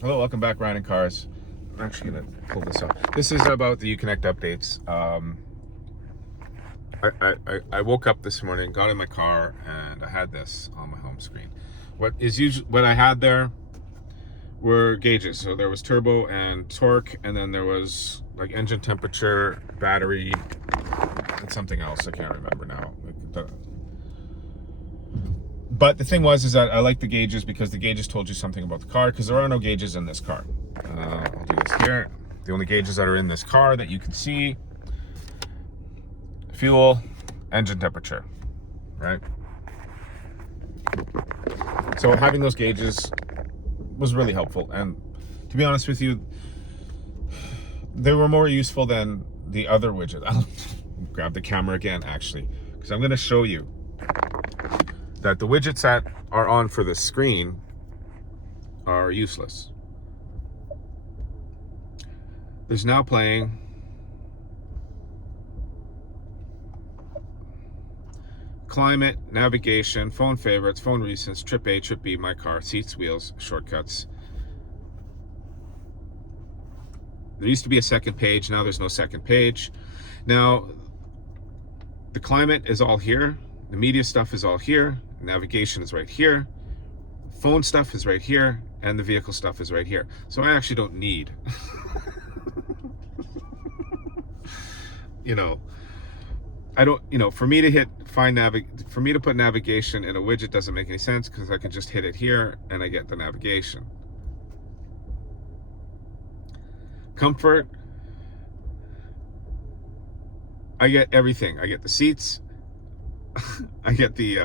Hello, welcome back, Ryan and Cars. I'm actually going to pull this up. This is about the Uconnect updates. I woke up this morning, got in my car, and I had this on my home screen. What I had there were gauges. So there was turbo and torque, and then there was like engine temperature, battery, and something else. I can't remember now. But the thing is that I like the gauges because the gauges told you something about the car, because there are no gauges in this car. I'll do this here. The only gauges that are in this car that you can see: fuel, engine temperature, right? So having those gauges was really helpful, and to be honest with you, they were more useful than the other widget. I'll grab the camera again, actually, because I'm going to show you that the widgets that are on for the screen are useless. There's now playing climate, navigation, phone favorites, phone recents, trip A, trip B, my car, seats, wheels, shortcuts. There used to be a second page, now there's no second page. Now, the climate is all here, the media stuff is all here, navigation is right here, phone stuff is right here, and the vehicle stuff is right here. So I actually don't need for me to hit for me to put navigation in a widget doesn't make any sense, because I can just hit it here and I get the navigation. Comfort, I get everything. I get the seats, I get the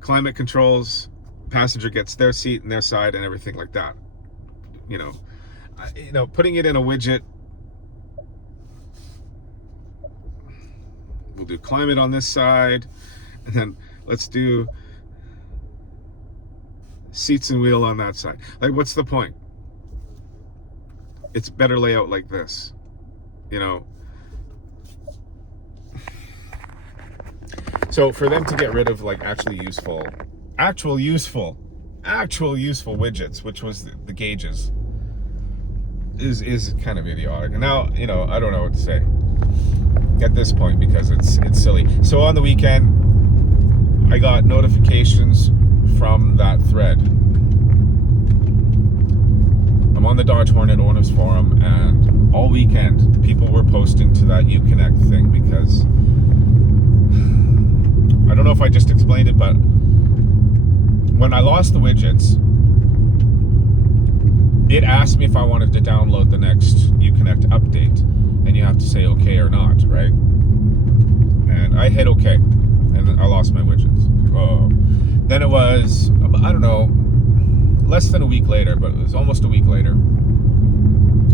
climate controls, passenger gets their seat and their side and everything like that. Putting it in a widget, we'll do climate on this side, and then let's do seats and wheel on that side. Like, what's the point? It's better layout like this, So for them to get rid of like actual useful widgets, which was the gauges, is kind of idiotic. And now, I don't know what to say at this point, because it's silly. So on the weekend, I got notifications from that thread. I'm on the Dodge Hornet Owners forum, and all weekend people were posting to that Uconnect thing, because I don't know if I just explained it, but when I lost the widgets, it asked me if I wanted to download the next Uconnect update, and you have to say okay or not, right? And I hit okay, and I lost my widgets. Oh. Then it was, I don't know, less than a week later, but it was almost a week later,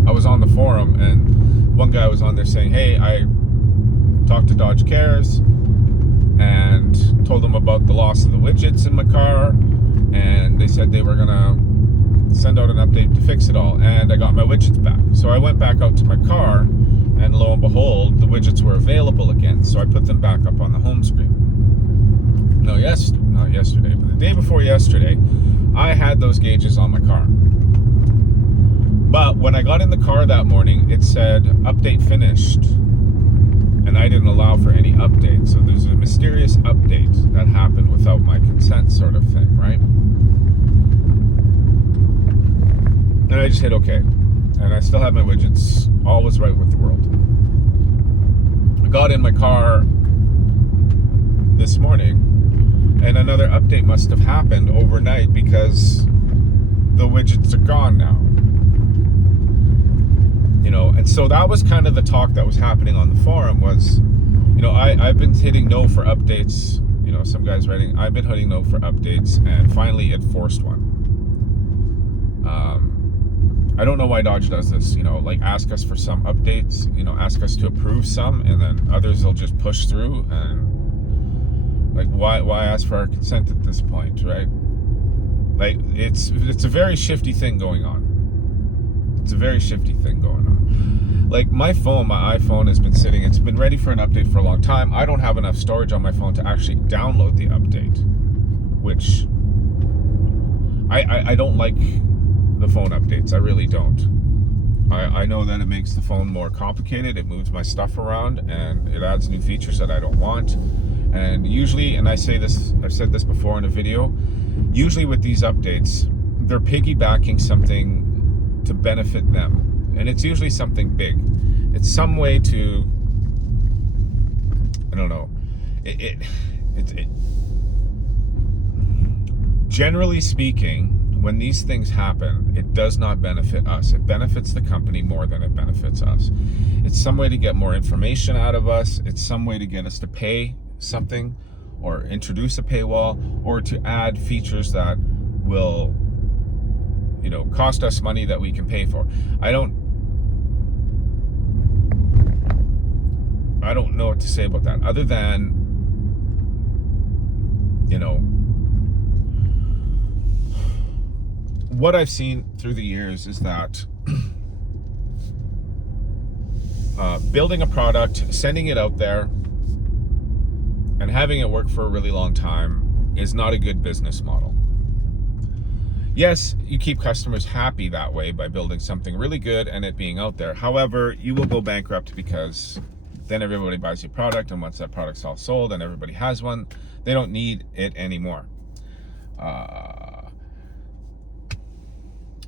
I was on the forum, and one guy was on there saying, hey, I talked to Dodge Cares and told them about the loss of the widgets in my car, and they said they were gonna send out an update to fix it all, and I got my widgets back. So I went back out to my car, and lo and behold, the widgets were available again. So I put them back up on the home screen. No, not yesterday, but the day before yesterday, I had those gauges on my car. But when I got in the car that morning, it said update finished, and I didn't allow for any update. So there's a mysterious update that happened without my consent, sort of thing, right? And I just hit okay, and I still had my widgets. All was right with the world. I got in my car this morning, and another update must have happened overnight, because the widgets are gone now. And so that was kind of the talk that was happening on the forum was, I've been hitting no for updates. Some guys writing, I've been hitting no for updates, and finally it forced one. I don't know why Dodge does this, like ask us for some updates, ask us to approve some, and then others they'll just push through. And like, why ask for our consent at this point, right? Like, it's a very shifty thing going on. Like my iPhone has been sitting, it's been ready for an update for a long time. I don't have enough storage on my phone to actually download the update, which I don't like the phone updates. I really don't. I know that it makes the phone more complicated. It moves my stuff around and it adds new features that I don't want. And usually, and I say this, I've said this before in a video, usually with these updates, they're piggybacking something to benefit them. And it's usually something big. It's some way to, I don't know, generally speaking, when these things happen, it does not benefit us. It benefits the company more than it benefits us. It's some way to get more information out of us. It's some way to get us to pay something or introduce a paywall or to add features that will, you know, cost us money that we can pay for. I don't know what to say about that other than, you know, what I've seen through the years is that building a product, sending it out there, and having it work for a really long time is not a good business model. Yes, you keep customers happy that way by building something really good and it being out there. However, you will go bankrupt because then everybody buys your product, and once that product's all sold and everybody has one, they don't need it anymore.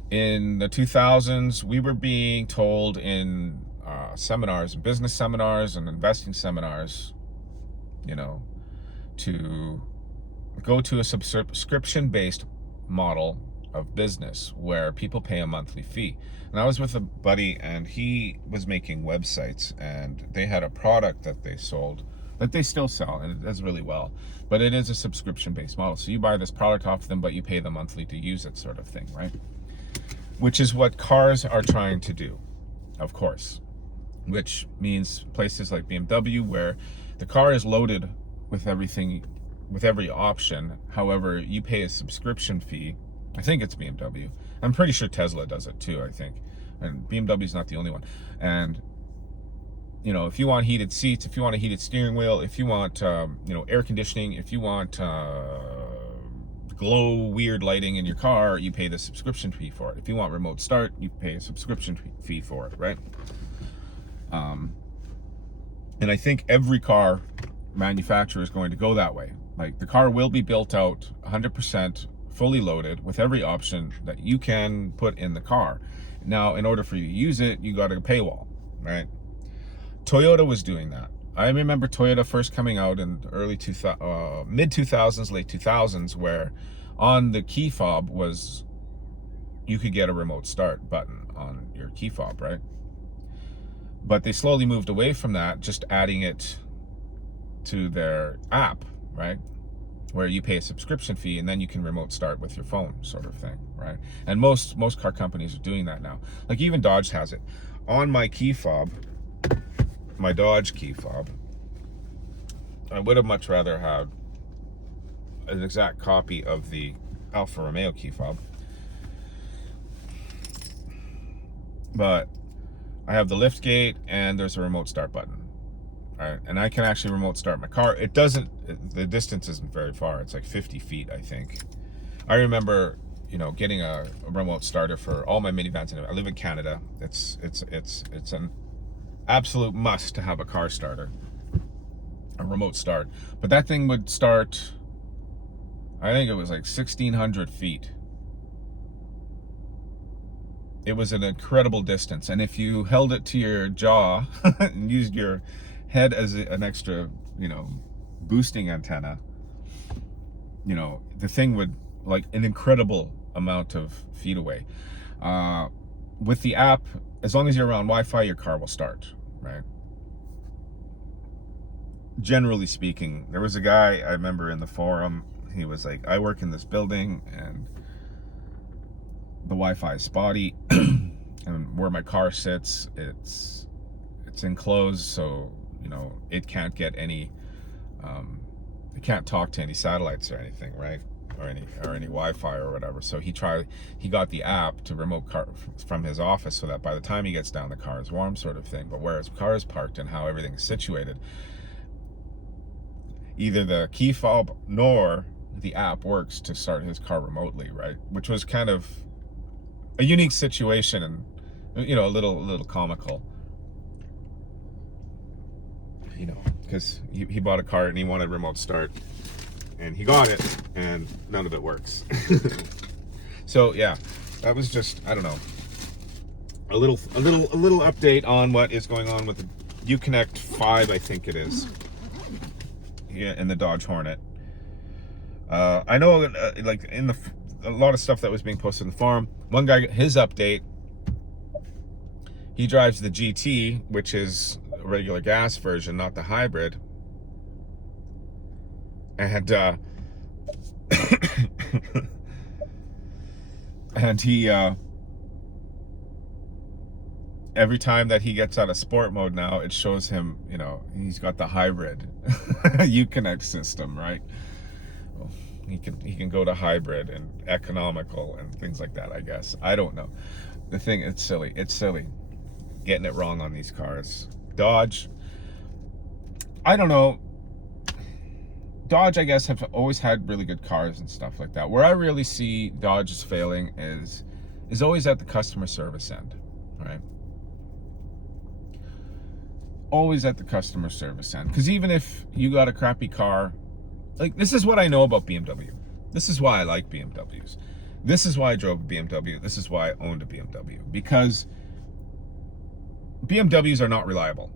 In the 2000s, we were being told in seminars, business seminars and investing seminars, you know, to go to a subscription-based model of business where people pay a monthly fee. And I was with a buddy, and he was making websites, and they had a product that they sold, that they still sell, and it does really well. But it is a subscription-based model. So you buy this product off them, but you pay them monthly to use it, sort of thing, right? Which is what cars are trying to do, of course. Which means places like BMW, where the car is loaded with everything, with every option. However, you pay a subscription fee. I think it's BMW. I'm pretty sure Tesla does it too, I think. And BMW's not the only one. And, you know, if you want heated seats, if you want a heated steering wheel, if you want, you know, air conditioning, if you want glow weird lighting in your car, you pay the subscription fee for it. If you want remote start, you pay a subscription fee for it, right? And I think every car manufacturer is going to go that way. Like, the car will be built out 100% fully loaded with every option that you can put in the car. Now, in order for you to use it, you got a paywall, right? Toyota was doing that. I remember Toyota first coming out in the early mid 2000s, late 2000s, where on the key fob was, you could get a remote start button on your key fob, right? But they slowly moved away from that, just adding it to their app, right? Where you pay a subscription fee and then you can remote start with your phone, sort of thing, right? And most car companies are doing that now. Like, even Dodge has it. On my key fob, my Dodge key fob, I would have much rather had an exact copy of the Alfa Romeo key fob, but I have the lift gate and there's a remote start button, right? And I can actually remote start my car. It doesn't, the distance isn't very far. It's like 50 feet, I think. I remember, you know, getting a remote starter for all my minivans. I live in Canada. It's an absolute must to have a car starter, a remote start. But that thing would start, I think it was like 1,600 feet. It was an incredible distance. And if you held it to your jaw and used your head as an extra, you know, boosting antenna, you know, the thing would, like, an incredible amount of feet away. With the app, as long as you're around Wi-Fi, your car will start, right? Generally speaking, there was a guy I remember in the forum, he was like, I work in this building and the Wi-Fi is spotty and where my car sits, it's enclosed, so, you know, it can't get any, it can't talk to any satellites or anything, right? Or any Wi-Fi or whatever. So he got the app to remote car from his office, so that by the time he gets down, the car is warm, sort of thing. But where his car is parked and how everything is situated, either the key fob nor the app works to start his car remotely, right? Which was kind of a unique situation, and a little comical. Because he bought a car and he wanted remote start, and he got it, and none of it works. So yeah, that was just, I don't know, a little update on what is going on with the Uconnect 5, I think it is. Yeah, in the Dodge Hornet. I know, like in a lot of stuff that was being posted on the forum. One guy, his update, he drives the GT, which is a regular gas version, not the hybrid. And and he every time that he gets out of sport mode now, it shows him, he's got the hybrid Uconnect system, right? Well, he can go to hybrid and economical and things like that, I guess. I don't know. The thing, it's silly. It's silly getting it wrong on these cars. Dodge, I don't know. Dodge, I guess, have always had really good cars and stuff like that. Where I really see Dodge is failing is always at the customer service end, right? Always at the customer service end. Because even if you got a crappy car, like, this is what I know about BMW. This is why I like BMWs. This is why I drove a BMW. This is why I owned a BMW. Because BMWs are not reliable.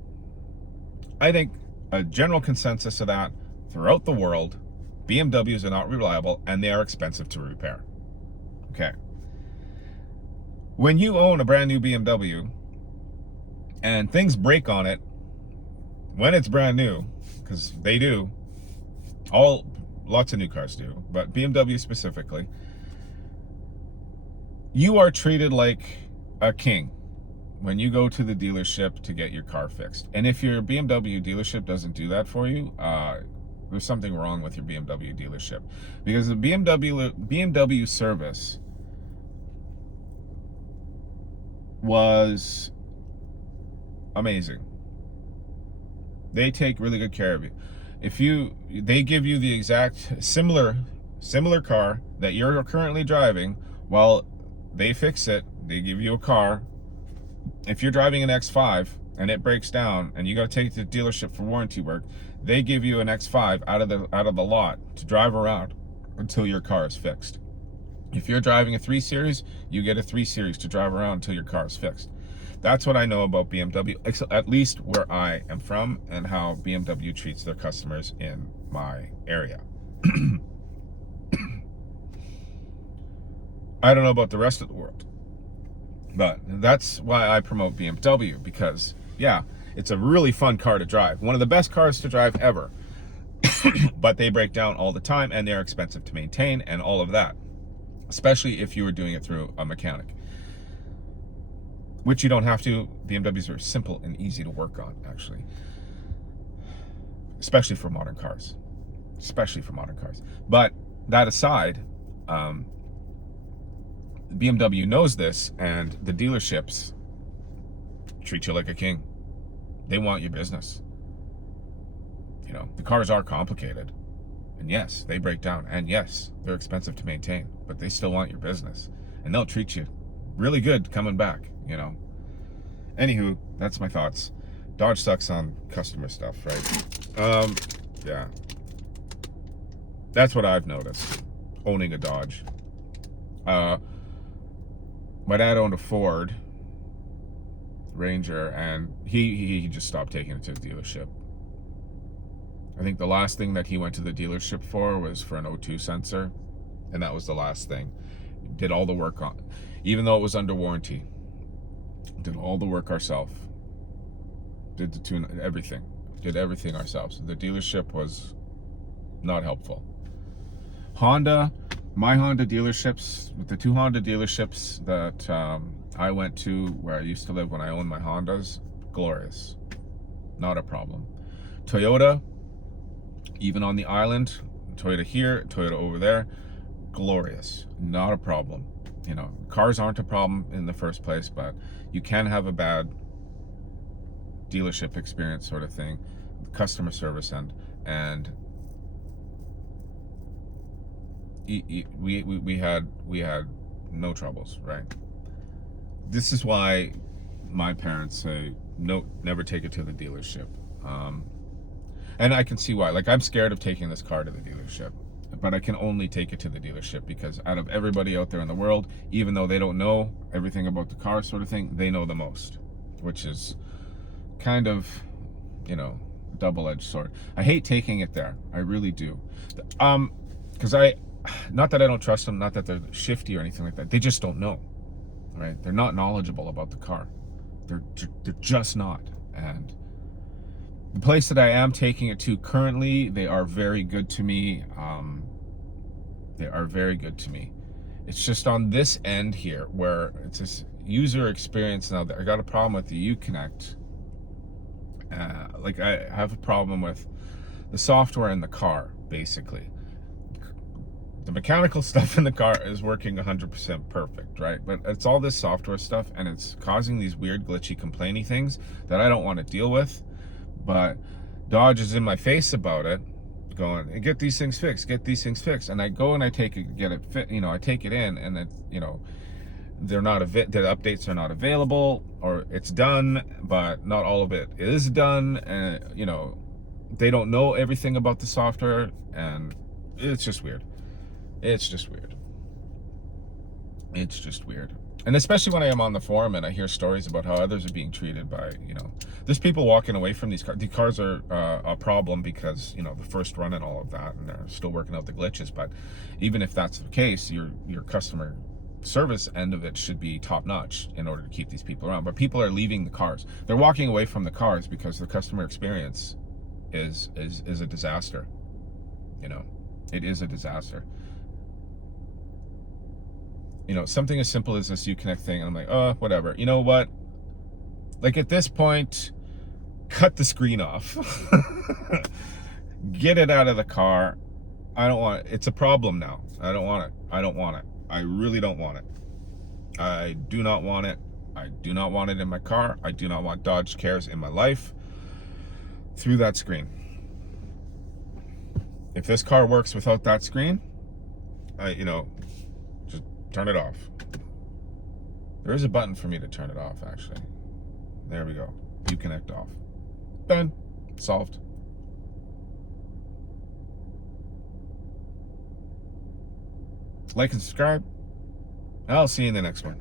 I think a general consensus of that throughout the world, BMWs are not reliable and they are expensive to repair. Okay. When you own a brand new BMW and things break on it when it's brand new, because they do, lots of new cars do, but BMW specifically, you are treated like a king when you go to the dealership to get your car fixed. And if your BMW dealership doesn't do that for you, there's something wrong with your BMW dealership, because the BMW service was amazing. They take really good care of you. They give you the exact similar car that you're currently driving. While they fix it, they give you a car. If you're driving an X5 and it breaks down and you got to take it to the dealership for warranty work, they give you an X5 out of the lot to drive around until your car is fixed. If you're driving a 3 Series, you get a 3 Series to drive around until your car is fixed. That's what I know about BMW, at least where I am from, and how BMW treats their customers in my area. I don't know about the rest of the world, but that's why I promote BMW, because, yeah, it's a really fun car to drive. One of the best cars to drive ever. But they break down all the time, and they're expensive to maintain and all of that, especially if you were doing it through a mechanic, which you don't have to. BMWs are simple and easy to work on, actually, especially for modern cars. But that aside, BMW knows this, and the dealerships treat you like a king. They want your business. The cars are complicated, and yes, they break down, and yes, they're expensive to maintain, but they still want your business, and they'll treat you really good coming back. Anywho, that's my thoughts. Dodge sucks on customer stuff, right? Yeah, that's what I've noticed owning a Dodge. My dad owned a Ford Ranger, and he just stopped taking it to the dealership. I think the last thing that he went to the dealership for was for an O2 sensor, and that was the last thing. Did all the work on, even though it was under warranty. Did all the work ourselves. Did the tune, everything. Did everything ourselves. The dealership was not helpful. My Honda dealerships, the 2 Honda dealerships that I went to where I used to live when I owned my Hondas, glorious. Not a problem. Toyota, even on the island, Toyota here, Toyota over there, glorious. Not a problem. Cars aren't a problem in the first place, but you can have a bad dealership experience, sort of thing, customer service end, and we had no troubles, right? this is why my parents say, no, never take it to the dealership. And I can see why. Like, I'm scared of taking this car to the dealership, but I can only take it to the dealership because out of everybody out there in the world, even though they don't know everything about the car sort of thing, they know the most, which is kind of, you know, double-edged sword. I hate taking it there. I really do. Because not that I don't trust them, not that they're shifty or anything like that. They just don't know, right? They're not knowledgeable about the car. They're just not. And the place that I am taking it to currently, they are very good to me. They are very good to me. It's just on this end here where it's this user experience now that I got a problem with the Uconnect. Like, I have a problem with the software in the car, basically. The mechanical stuff in the car is working 100% perfect, right? But it's all this software stuff, and it's causing these weird, glitchy, complainy things that I don't want to deal with. But Dodge is in my face about it, going, get these things fixed, get these things fixed. And I go and I take it, get it fit, you know, I take it in, and it, you know, they're not the updates are not available, or it's done, but not all of it is done. And you know, they don't know everything about the software, and it's just weird. It's just weird. It's just weird. And especially when I am on the forum and I hear stories about how others are being treated by, you know, there's people walking away from these cars. The cars are a problem because, you know, the first run and all of that, and they're still working out the glitches. But even if that's the case, your customer service end of it should be top notch in order to keep these people around. But people are leaving the cars. They're walking away from the cars because the customer experience is a disaster. You know, it is a disaster. You know, something as simple as this Uconnect thing, and I'm like, oh, whatever. You know what? Like, at this point, cut the screen off. Get it out of the car. I don't want it. It's a problem now. I don't want it. I don't want it. I really don't want it. I do not want it. I do not want it in my car. I do not want Dodge Cares in my life through that screen. If this car works without that screen, you know, just turn it off. There is a button for me to turn it off, actually. There we go. Uconnect off. Done. Solved. Like and subscribe. I'll see you in the next one.